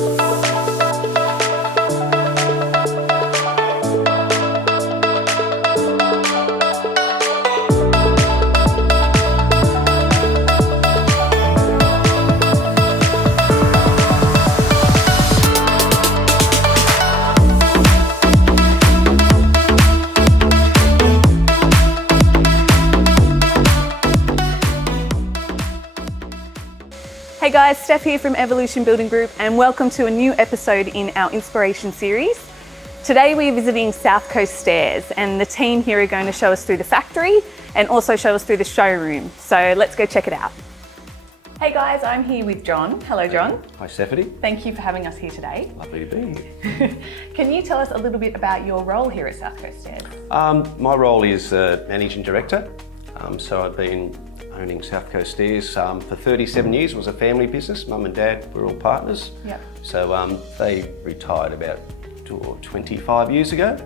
Hey guys, Steph here from Evolution Building Group and welcome to a new episode in our Inspiration series. Today we're visiting South Coast Stairs and the team here are going to show us through the factory and also show us through the showroom. So let's go check it out. Hey guys, I'm here with John. Hello John. Hi Stephanie. Thank you for having us here today. Lovely to be here. Can you tell us a little bit about your role here at South Coast Stairs? My role is Managing Director. So I've been owning South Coast Stairs for 37 years. It was a family business. Mum and Dad were all partners. Yep. So they retired about 25 years ago.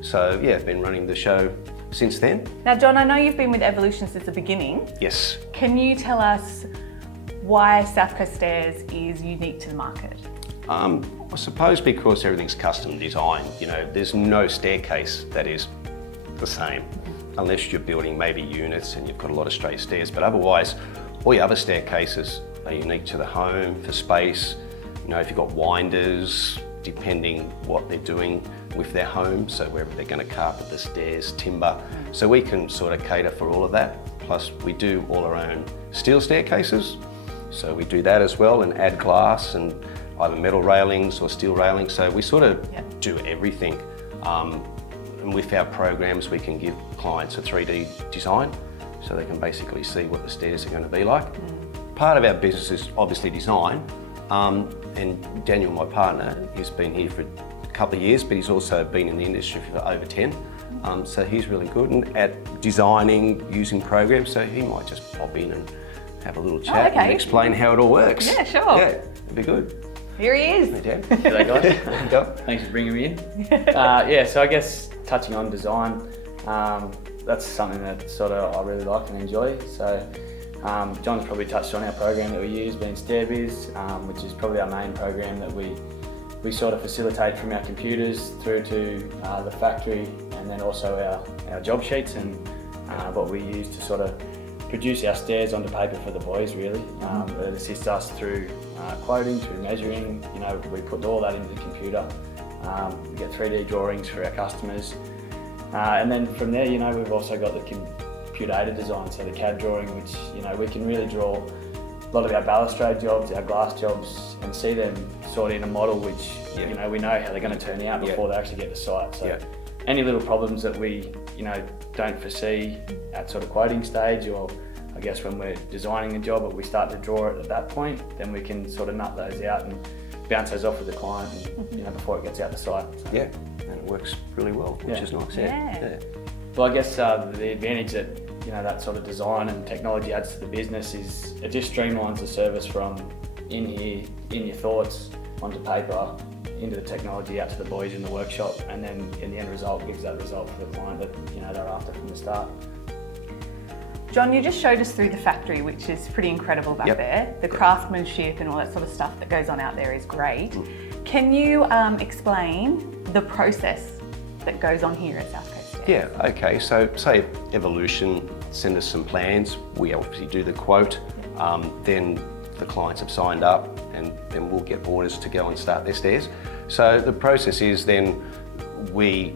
So yeah, I've been running the show since then. Now John, I know you've been with Evolution since the beginning. Yes. Can you tell us why South Coast Stairs is unique to the market? I suppose because everything's custom designed. You know, there's no staircase that is the same. Unless you're building maybe units and you've got a lot of straight stairs, but otherwise all your other staircases are unique to the home for space. You know, if you've got winders, depending what they're doing with their home, so wherever they're going to carpet the stairs, timber. So we can sort of cater for all of that. Plus we do all our own steel staircases. So we do that as well and add glass and either metal railings or steel railings. So we sort of do everything. And with our programs, we can give clients a 3D design so they can basically see what the stairs are going to be like. Part of our business is obviously design, and Daniel, my partner, he's been here for a couple of years, but he's also been in the industry for over 10. So he's really good at designing, using programs, so he might just pop in and have a little chat and explain how it all works. Yeah, sure. Yeah, it'd be good. Here he is. Hey, Dan. G'day guys. Thanks for bringing me in. Yeah, so I guess touching on design, that's something that sort of I really like and enjoy. So John's probably touched on our program that we use, being StairBiz, which is probably our main program that we sort of facilitate from our computers through to the factory, and then also our job sheets and what we use to sort of produce our stairs onto paper for the boys really. It assists us through quoting, through measuring, you know, we put all that into the computer. We get 3D drawings for our customers. And then from there, you know, we've also got the computer-aided design, so the CAD drawing, which, you know, we can really draw a lot of our balustrade jobs, our glass jobs, and see them sort of in a model which, you know, we know how they're going to turn out before they actually get to site. So any little problems that we, you know, don't foresee at sort of quoting stage, or I guess when we're designing a job but we start to draw it at that point, then we can sort of nut those out and bounce those off with the client, and, you know, before it gets out the site. So. Yeah, and it works really well, which is nice. Yeah. Well, I guess the advantage that, you know, that sort of design and technology adds to the business is it just streamlines the service from in here, in your thoughts, onto paper, into the technology, out to the boys in the workshop, and then in the end result gives that result for the client that, you know, they're after from the start. John, you just showed us through the factory, which is pretty incredible back there. The craftsmanship and all that sort of stuff that goes on out there is great. Can you explain the process that goes on here at South Coast Stairs? Yeah, okay, so say Evolution send us some plans, we obviously do the quote, then the clients have signed up and then we'll get orders to go and start their stairs. So the process is then we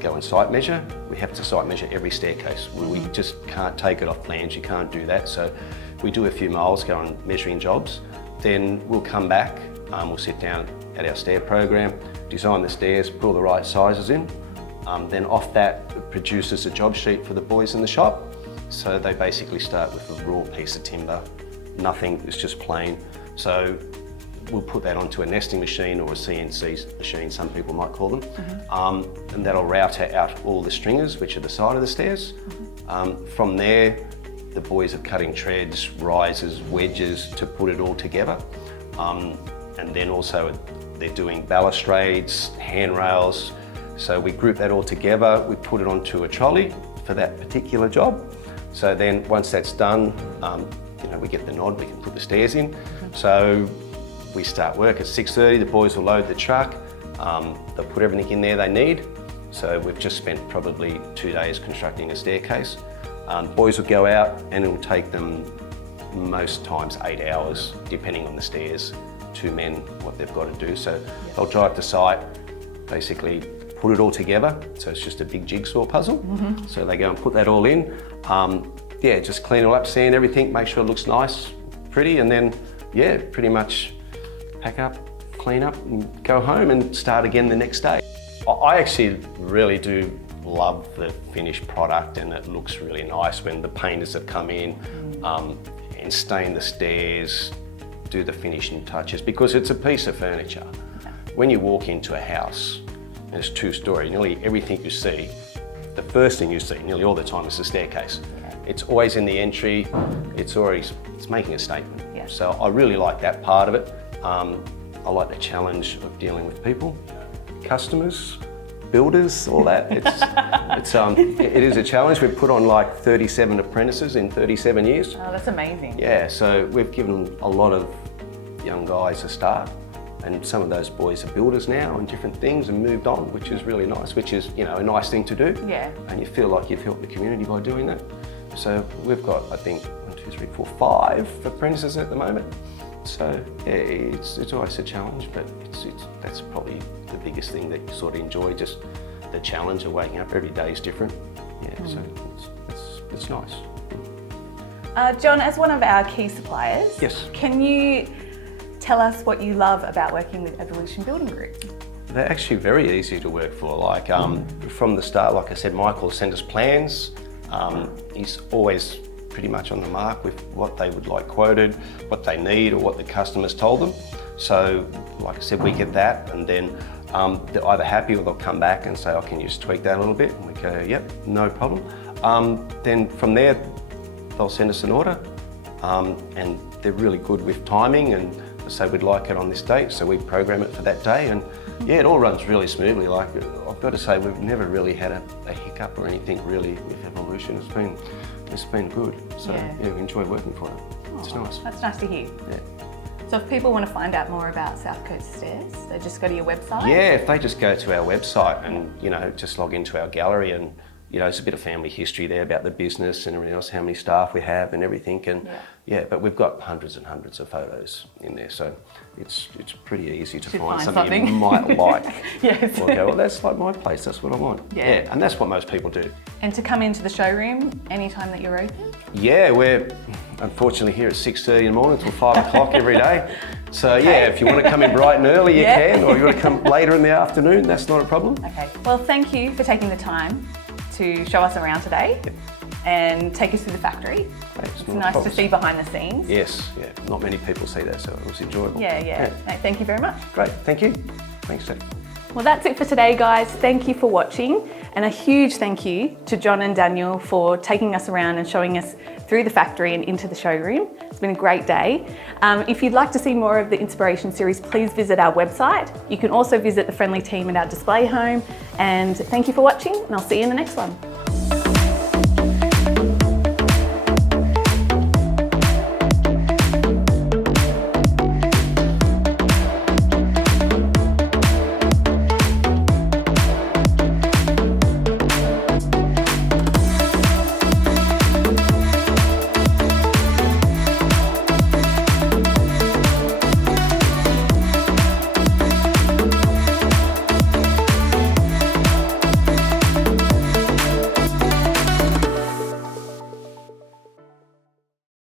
go and site measure. We have to site measure every staircase. We just can't take it off plans, you can't do that. So we do a few miles, go on measuring jobs, then we'll come back, we'll sit down at our stair program, design the stairs, put all the right sizes in. Then off that, it produces a job sheet for the boys in the shop. So they basically start with a raw piece of timber, nothing, it's just plain. So we'll put that onto a nesting machine or a CNC machine, some people might call them. And that'll route out all the stringers, which are the side of the stairs. From there, the boys are cutting treads, risers, wedges to put it all together. And then also they're doing balustrades, handrails. So we group that all together, we put it onto a trolley for that particular job. So then once that's done, you know, we get the nod, we can put the stairs in. So we start work at 6:30, the boys will load the truck, they'll put everything in there they need. So we've just spent probably 2 days constructing a staircase. Boys will go out and it'll take them most times 8 hours, depending on the stairs, 2 men, what they've got to do. So they'll drive to site, basically put it all together. So it's just a big jigsaw puzzle. So they go and put that all in. Yeah, just clean it all up, sand everything, make sure it looks nice, pretty, and then, yeah, pretty much pack up, clean up, and go home and start again the next day. I actually really do love the finished product, and it looks really nice when the painters have come in and stain the stairs, do the finishing touches, because it's a piece of furniture. When you walk into a house, and it's 2-story, nearly everything you see, the first thing you see nearly all the time is the staircase. It's always in the entry, it's making a statement. So I really like that part of it. I like the challenge of dealing with people, customers, builders, all that. It is a challenge. We've put on like 37 apprentices in 37 years. Oh, that's amazing. Yeah, so we've given a lot of young guys a start, and some of those boys are builders now and different things and moved on, which is really nice, which is, you know, a nice thing to do. Yeah. And you feel like you've helped the community by doing that. So we've got, I think, 1, 2, 3, 4, 5 apprentices at the moment. So yeah, it's always a challenge, but that's probably the biggest thing that you sort of enjoy, just the challenge of waking up. Every day is different. Yeah, so it's nice. John, as one of our key suppliers, yes, can you tell us what you love about working with Evolution Building Group? They're actually very easy to work for. Like from the start, like I said, Michael sent us plans. He's always pretty much on the mark with what they would like quoted, what they need, or what the customers told them. So, like I said, we get that, and then they're either happy or they'll come back and say, "Oh, can you just tweak that a little bit?" And we go, "Yep, no problem." Then from there, they'll send us an order, and they're really good with timing, and say we'd like it on this date, so we program it for that day, and yeah, it all runs really smoothly. Like, I've got to say, we've never really had a hiccup or anything really with Evolution. It's been good. So yeah, we enjoy working for them. It's nice. That's nice to hear. Yeah. So if people want to find out more about South Coast Stairs, they just go to your website? Yeah, if they just go to our website and, you know, just log into our gallery, and, you know, there's a bit of family history there about the business and everything else, how many staff we have and everything. And yeah, but we've got hundreds and hundreds of photos in there, so it's pretty easy to find something you might like. Yes. Or go, well, that's like my place, that's what I want. Yeah, and that's what most people do. And to come into the showroom anytime that you're open? Yeah, we're unfortunately here at 6:30 in the morning till 5 o'clock every day. So yeah, if you want to come in bright and early, you can, or you want to come later in the afternoon, that's not a problem. Okay, well, thank you for taking the time to show us around today and take us through the factory. Thanks, it's nice to see behind the scenes. Yes, yeah, not many people see that, so it was enjoyable. Yeah. No, thank you very much. Great, thank you. Thanks, Steph. Well, that's it for today, guys. Thank you for watching, and a huge thank you to John and Daniel for taking us around and showing us through the factory and into the showroom. It's been a great day. If you'd like to see more of the Inspiration series, please visit our website. You can also visit the friendly team at our display home. And thank you for watching, and I'll see you in the next one.